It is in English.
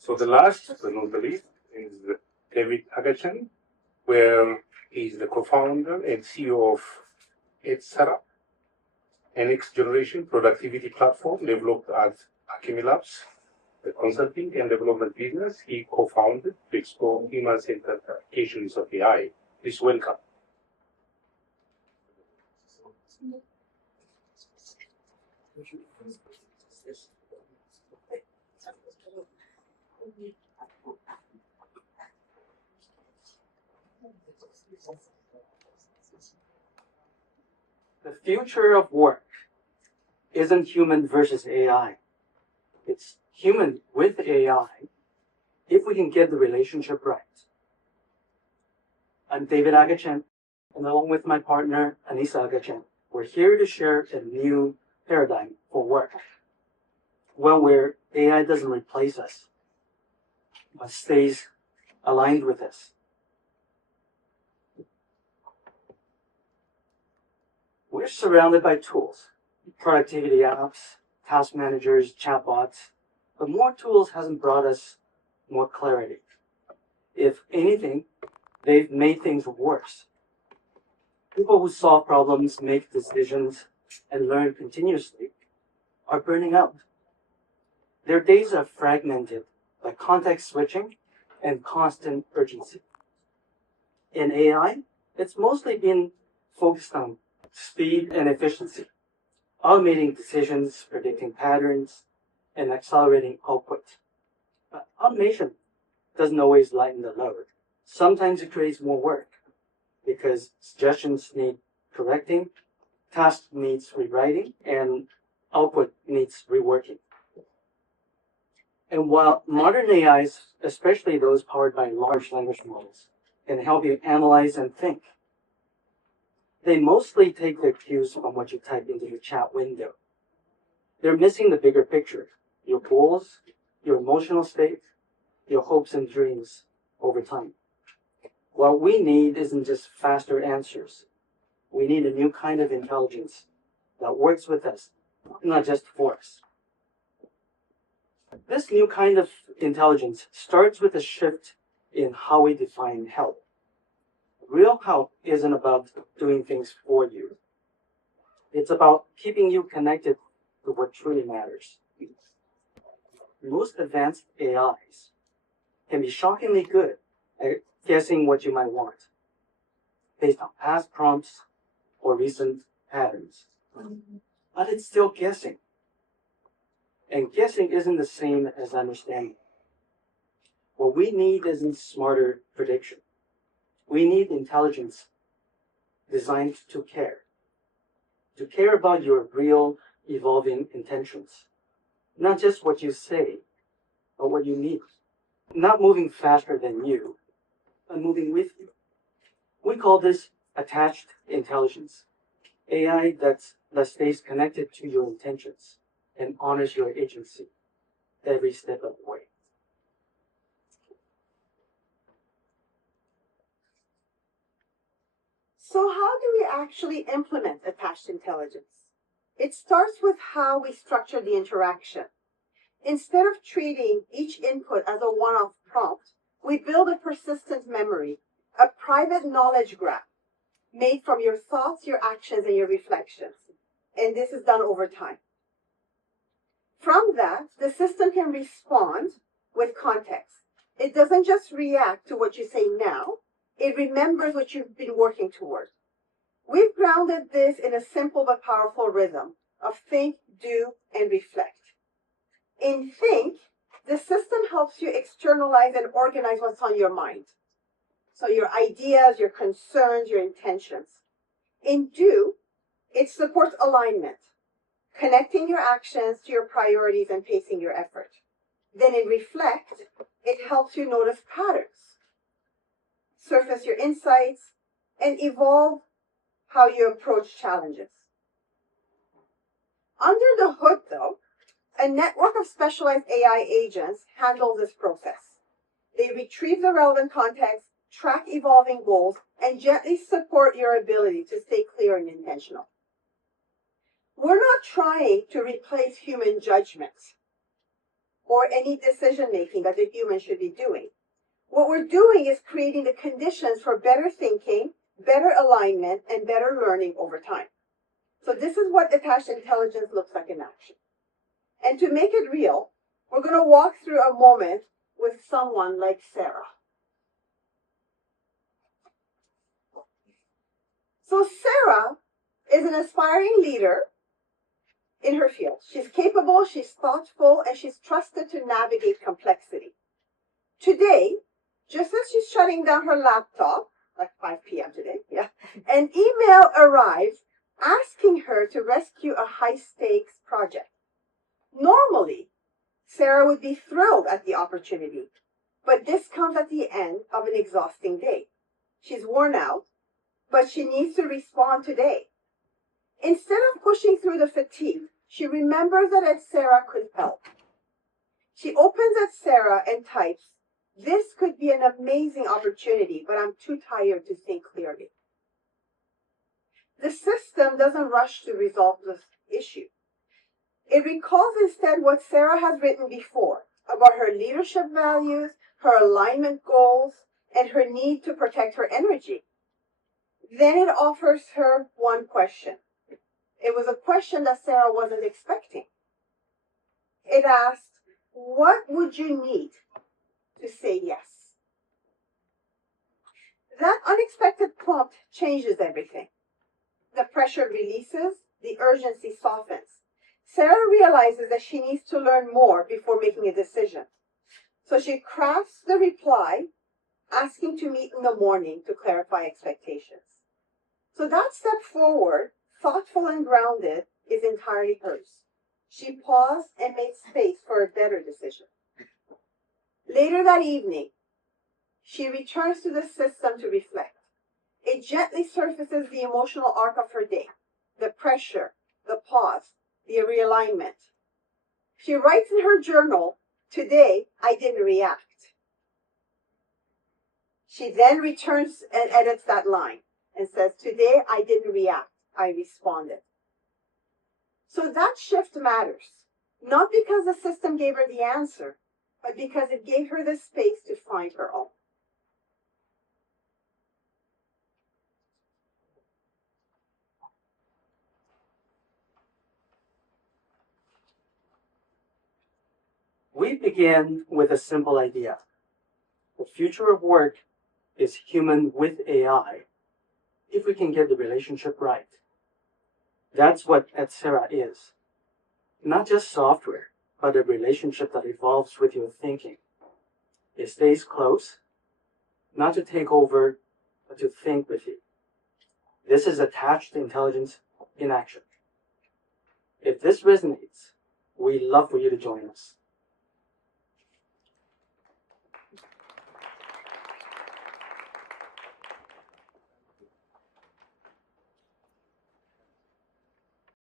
So the last but not the least is David Agahchen, where he's the co-founder and CEO of Etcera, a next-generation productivity platform developed at Alchemy Labs, the consulting and development business he co-founded to explore human-centered applications of AI. Please welcome. The future of work isn't human versus AI. It's human with AI if we can get the relationship right. I'm David Agahchen, and along with my partner, Anissa Agahchen, we're here to share a new paradigm for work. One where AI doesn't replace us, but stays aligned with us. We're surrounded by tools, productivity apps, task managers, chatbots, but more tools hasn't brought us more clarity. If anything, they've made things worse. People who solve problems, make decisions, and learn continuously are burning out. Their days are fragmented by context switching and constant urgency. In AI, it's mostly been focused on speed and efficiency, automating decisions, predicting patterns, and accelerating output. But automation doesn't always lighten the load. Sometimes it creates more work because suggestions need correcting, task needs rewriting, and output needs reworking. And while modern AIs, especially those powered by large language models, can help you analyze and think, they mostly take their cues from what you type into your chat window. They're missing the bigger picture, your goals, your emotional state, your hopes and dreams over time. What we need isn't just faster answers. We need a new kind of intelligence that works with us, not just for us. This new kind of intelligence starts with a shift in how we define help. Real help isn't about doing things for you. It's about keeping you connected to what truly matters. Most advanced AIs can be shockingly good at guessing what you might want based on past prompts or recent patterns. But it's still guessing. And guessing isn't the same as understanding. What we need isn't smarter prediction. We need intelligence designed to care about your real, evolving intentions. Not just what you say, but what you need. Not moving faster than you, but moving with you. We call this attached intelligence. AI that stays connected to your intentions and honors your agency every step of the way. So how do we actually implement attached intelligence? It starts with how we structure the interaction. Instead of treating each input as a one-off prompt, we build a persistent memory, a private knowledge graph made from your thoughts, your actions, and your reflections. And this is done over time. From that, the system can respond with context. It doesn't just react to what you say now, it remembers what you've been working toward. We've grounded this in a simple but powerful rhythm of think, do, and reflect. In think, the system helps you externalize and organize what's on your mind. So your ideas, your concerns, your intentions. In do, it supports alignment, connecting your actions to your priorities and pacing your effort. Then in reflect, it helps you notice patterns, surface your insights, and evolve how you approach challenges. Under the hood, though, a network of specialized AI agents handles this process. They retrieve the relevant context, track evolving goals, and gently support your ability to stay clear and intentional. We're not trying to replace human judgment or any decision making that the human should be doing. What we're doing is creating the conditions for better thinking, better alignment, and better learning over time. So this is what attached intelligence looks like in action. And to make it real, we're going to walk through a moment with someone like Sarah. So Sarah is an aspiring leader in her field. She's capable, she's thoughtful, and she's trusted to navigate complexity. Today, just as she's shutting down her laptop, like 5 p.m. today, an email arrives asking her to rescue a high-stakes project. Normally, Sarah would be thrilled at the opportunity, but this comes at the end of an exhausting day. She's worn out, but she needs to respond today. Instead of pushing through the fatigue, she remembers that Etcera could help. She opens Etcera and types, "This could be an amazing opportunity, but I'm too tired to think clearly." The system doesn't rush to resolve this issue. It recalls instead what Sarah has written before about her leadership values, her alignment goals, and her need to protect her energy. Then it offers her one question. It was a question that Sarah wasn't expecting. It asked, "What would you need to say yes?" That unexpected prompt changes everything. The pressure releases, the urgency softens. Sarah realizes that she needs to learn more before making a decision. So she crafts the reply, asking to meet in the morning to clarify expectations. So that step forward, thoughtful and grounded, is entirely hers. She paused and made space for a better decision. Later that evening, she returns to the system to reflect. It gently surfaces the emotional arc of her day, the pressure, the pause, the realignment. She writes in her journal, "Today, I didn't react." She then returns and edits that line and says, "Today, I didn't react, I responded." So that shift matters, not because the system gave her the answer, but because it gave her the space to find her own. We begin with a simple idea. The future of work is human with AI, if we can get the relationship right. That's what Etcera is. Not just software, but a relationship that evolves with your thinking. It stays close, not to take over, but to think with you. This is attached intelligence in action. If this resonates, we'd love for you to join us.